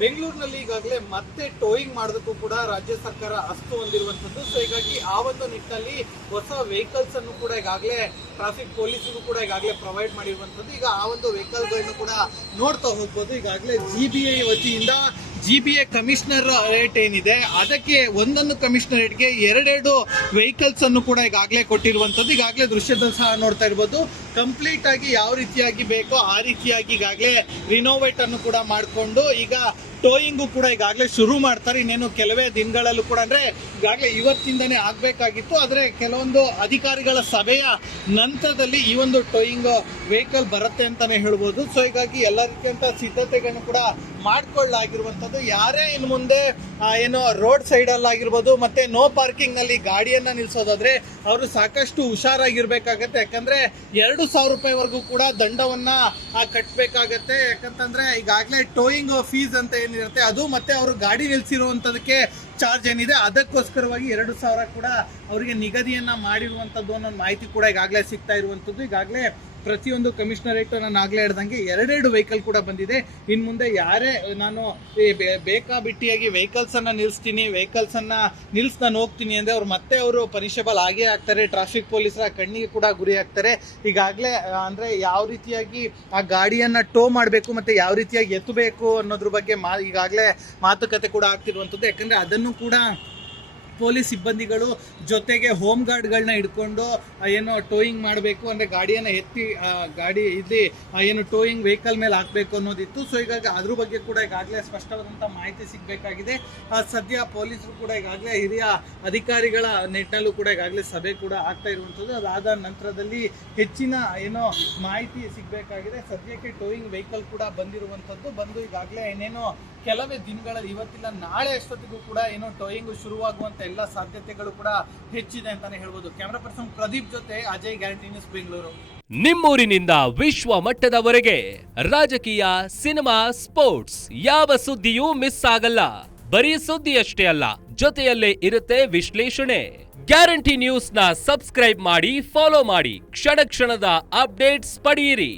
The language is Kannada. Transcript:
ಬೆಂಗಳೂರಿನಲ್ಲಿ ಈಗಾಗಲೇ ಮತ್ತೆ ಟೋಯಿಂಗ್ ಮಾಡೋದಕ್ಕೂ ಕೂಡ ರಾಜ್ಯ ಸರ್ಕಾರ ಅಸ್ತು ಹೊಂದಿರುವಂತದ್ದು. ಸೊ ಹೀಗಾಗಿ ಆ ಒಂದು ನಿಟ್ಟಿನಲ್ಲಿ ಹೊಸ ವೆಹಿಕಲ್ಸ್ ಅನ್ನು ಕೂಡ ಈಗಾಗಲೇ ಟ್ರಾಫಿಕ್ ಪೊಲೀಸರು ಕೂಡ ಈಗಾಗಲೇ ಪ್ರೊವೈಡ್ ಮಾಡಿರುವಂತದ್ದು. ಈಗ ಆ ಒಂದು ವೆಹಿಕಲ್ಗಳನ್ನು ಕೂಡ ನೋಡ್ತಾ ಹೋಗ್ಬೋದು. ಈಗಾಗಲೇ GBA ವತಿಯಿಂದ GBA ಕಮಿಷನರ್ ರೇಟ್ ಏನಿದೆ ಅದಕ್ಕೆ ಒಂದೊಂದು ಕಮಿಷನರೇಟ್ಗೆ ಎರಡೆರಡು ವೆಹಿಕಲ್ಸ್ ಅನ್ನು ಕೂಡ ಈಗಾಗಲೇ ಕೊಟ್ಟಿರುವಂತದ್ದು. ಈಗಾಗಲೇ ದೃಶ್ಯದಲ್ಲಿ ಸಹ ನೋಡ್ತಾ ಇರ್ಬೋದು. ಕಂಪ್ಲೀಟ್ ಆಗಿ ಯಾವ ರೀತಿಯಾಗಿ ಬೇಕೋ ಆ ರೀತಿಯಾಗಿ ಈಗಾಗಲೇ ರಿನೋವೇಟ್ ಅನ್ನು ಕೂಡ ಮಾಡಿಕೊಂಡು ಈಗ ಟೋಯಿಂಗು ಕೂಡ ಈಗಾಗಲೇ ಶುರು ಮಾಡ್ತಾರೆ. ಇನ್ನೇನು ಕೆಲವೇ ದಿನಗಳಲ್ಲೂ ಕೂಡ, ಅಂದ್ರೆ ಈಗಾಗಲೇ ಇವತ್ತಿಂದನೇ ಆಗಬೇಕಾಗಿತ್ತು, ಆದರೆ ಕೆಲವೊಂದು ಅಧಿಕಾರಿಗಳ ಸಭೆಯ ನಂತರದಲ್ಲಿ ಈ ಒಂದು ಟೋಯಿಂಗ್ ವೆಹಿಕಲ್ ಬರುತ್ತೆ ಅಂತಾನೆ ಹೇಳ್ಬೋದು. ಸೊ ಹೀಗಾಗಿ ಎಲ್ಲ ರೀತಿಯಂತ ಸಿದ್ಧತೆಗಳನ್ನು ಕೂಡ ಮಾಡ್ಕೊಳ್ಳಾಗಿರುವಂಥದ್ದು. ಯಾರೇ ಇನ್ನು ಮುಂದೆ ಏನೋ ರೋಡ್ ಸೈಡ್ ಅಲ್ಲಿ ಆಗಿರ್ಬೋದು ಮತ್ತೆ ನೋ ಪಾರ್ಕಿಂಗ್ ನಲ್ಲಿ ಗಾಡಿಯನ್ನ ನಿಲ್ಸೋದಾದ್ರೆ ಅವರು ಸಾಕಷ್ಟು ಹುಷಾರಾಗಿರ್ಬೇಕಾಗತ್ತೆ. ಯಾಕಂದ್ರೆ 2,000 ರೂಪಾಯಿವರೆಗೂ ಕೂಡ ದಂಡವನ್ನ ಕಟ್ಟಬೇಕಾಗತ್ತೆ. ಯಾಕಂತಂದ್ರೆ ಈಗಾಗಲೇ ಟೋಯಿಂಗ್ ಫೀಸ್ ಅಂತ ಏನಿರುತ್ತೆ ಅದು ಮತ್ತೆ ಅವರು ಗಾಡಿ ನಿಲ್ಸಿರುವಂತದಕ್ಕೆ ಚಾರ್ಜ್ ಏನಿದೆ ಅದಕ್ಕೋಸ್ಕರವಾಗಿ 2,000 ಕೂಡ ಅವರಿಗೆ ನಿಗದಿಯನ್ನ ಮಾಡಿರುವಂತದ್ದು ಅನ್ನೋ ಮಾಹಿತಿ ಕೂಡ ಈಗಾಗಲೇ ಸಿಗ್ತಾ ಇರುವಂತದ್ದು. ಈಗಾಗಲೇ ಪ್ರತಿಯೊಂದು ಕಮಿಷನರೇಟ್ ನಾನು ಆಗ್ಲೇ ಹೇಳ್ದಂಗೆ ಎರಡೆರಡು ವೆಹಿಕಲ್ ಕೂಡ ಬಂದಿದೆ. ಇನ್ನು ಮುಂದೆ ಯಾರೇ ನಾನು ಬೇಕಾಬಿಟ್ಟಿಯಾಗಿ ವೆಹಿಕಲ್ಸ್ ಅನ್ನ ನಿಲ್ಲಿಸ್ತೀನಿ, ವೆಹಿಕಲ್ಸ್ ಅನ್ನ ನಾನು ಹೋಗ್ತೀನಿ ಅಂದ್ರೆ ಅವರು ಪನಿಷಬಲ್ ಆಗೇ ಆಗ್ತಾರೆ. ಟ್ರಾಫಿಕ್ ಪೊಲೀಸರ ಕಣ್ಣಿಗೆ ಕೂಡ ಗುರಿ ಆಗ್ತಾರೆ. ಈಗಾಗಲೇ ಅಂದ್ರೆ ಯಾವ ರೀತಿಯಾಗಿ ಆ ಗಾಡಿಯನ್ನ ಟೋ ಮಾಡಬೇಕು ಮತ್ತೆ ಯಾವ ರೀತಿಯಾಗಿ ಎತ್ತಬೇಕು ಅನ್ನೋದ್ರ ಬಗ್ಗೆ ಈಗಾಗಲೇ ಮಾತುಕತೆ ಕೂಡ ಆಗ್ತಿರುವಂಥದ್ದು. ಯಾಕಂದ್ರೆ ಅದನ್ನು ಕೂಡ ಪೊಲೀಸ್ ಸಿಬ್ಬಂದಿಗಳು ಜೊತೆಗೆ ಹೋಮ್ ಗಾರ್ಡ್ಗಳನ್ನ ಇಟ್ಕೊಂಡು ಏನೋ ಟೋಯಿಂಗ್ ಮಾಡಬೇಕು ಅಂದರೆ ಗಾಡಿಯನ್ನು ಎತ್ತಿ ಗಾಡಿ ಇಲ್ಲಿ ಏನು ಟೋಯಿಂಗ್ ವೆಹಿಕಲ್ ಮೇಲೆ ಹಾಕಬೇಕು ಅನ್ನೋದಿತ್ತು. ಸೊ ಹೀಗಾಗಿ ಅದ್ರ ಬಗ್ಗೆ ಕೂಡ ಈಗಾಗಲೇ ಸ್ಪಷ್ಟವಾದಂಥ ಮಾಹಿತಿ ಸಿಗಬೇಕಾಗಿದೆ. ಸದ್ಯ ಪೊಲೀಸರು ಕೂಡ ಈಗಾಗಲೇ ಹಿರಿಯ ಅಧಿಕಾರಿಗಳ ನಿಟ್ಟಿನಲ್ಲೂ ಕೂಡ ಈಗಾಗಲೇ ಸಭೆ ಕೂಡ ಆಗ್ತಾ ಇರುವಂಥದ್ದು. ಅದಾದ ನಂತರದಲ್ಲಿ ಹೆಚ್ಚಿನ ಏನೋ ಮಾಹಿತಿ ಸಿಗಬೇಕಾಗಿದೆ. ಸದ್ಯಕ್ಕೆ ಟೋಯಿಂಗ್ ವೆಹಿಕಲ್ ಕೂಡ ಬಂದು ಈಗಾಗಲೇ ಏನೇನೋ ಕೆಲವೇ ದಿನಗಳಲ್ಲಿ ಇವತ್ತಿಲ್ಲ ನಾಳೆ ಅಷ್ಟೊತ್ತಿಗೂ ಕೂಡ ಏನೋ ಟೋಯಿಂಗ್ ಶುರುವಾಗುವಂತ ಎಲ್ಲ ಸಾಧ್ಯತೆಗಳು ಕೂಡ ಹೆಚ್ಚಿದೆ ಅಂತಾನೆ ಹೇಳ್ಬೋದು. ಕ್ಯಾಮರಾ ಪರ್ಸನ್ ಪ್ರದೀಪ್ ಜೊತೆ ಅಜಯ್, ಗ್ಯಾರಂಟಿ ನ್ಯೂಸ್, ಬೆಂಗಳೂರು. ನಿಮ್ಮೂರಿನಿಂದ ವಿಶ್ವ ಮಟ್ಟದವರೆಗೆ ರಾಜಕೀಯ, ಸಿನಿಮಾ, ಸ್ಪೋರ್ಟ್ಸ್ ಯಾವ ಸುದ್ದಿಯೂ ಮಿಸ್ ಆಗಲ್ಲ. ಬರೀ ಸುದ್ದಿಯಷ್ಟೇ ಅಲ್ಲ, ಜೊತೆಯಲ್ಲೇ ಇರುತ್ತೆ ವಿಶ್ಲೇಷಣೆ. ಗ್ಯಾರಂಟಿ ನ್ಯೂಸ್ ನ ಸಬ್ಸ್ಕ್ರೈಬ್ ಮಾಡಿ, ಫಾಲೋ ಮಾಡಿ, ಕ್ಷಣ ಕ್ಷಣದ ಅಪ್ಡೇಟ್ಸ್ ಪಡೆಯಿರಿ.